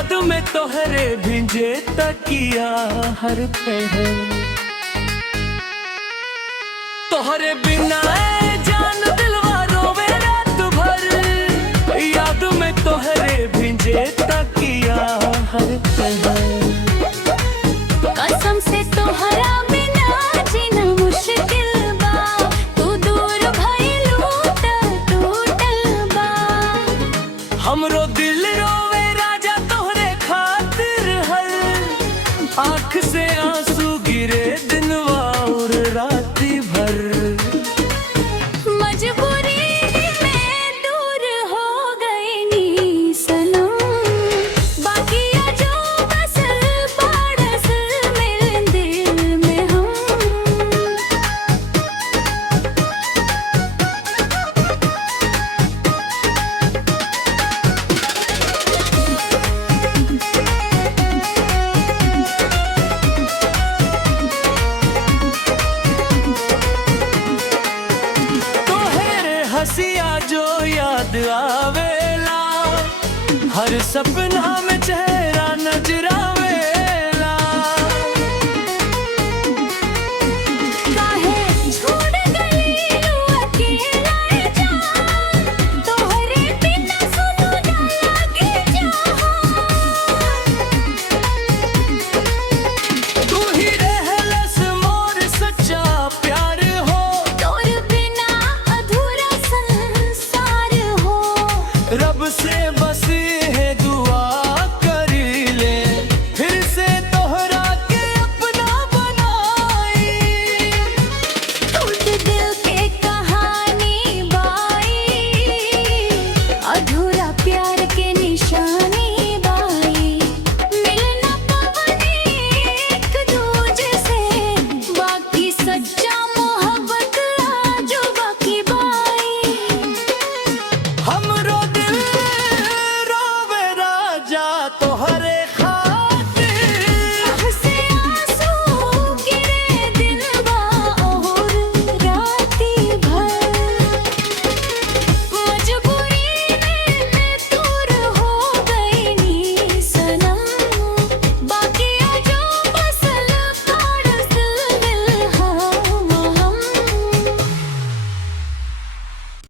याद में तोहरे भिंजे तकिया हर पहर। तोहरे बिना ए जान दिलवा रोवे रात भर, याद में तोहरे भिंजे तकिया हर पहर। कसम से तोहरा बिना जीना मुश्किल बा, तू दूर भइलू त टूटल बा। हमरो दिल रोवे राजा तोहरे खातिर हर, आँख से आंसू गिरे दिनवा और राती भर। मजबूरी में दूर हो गई नी सनम, बाकी जो बसल बाड़स मेरे दिल में हम। हसिया जो याद आवेला, हर सपना में चेहरा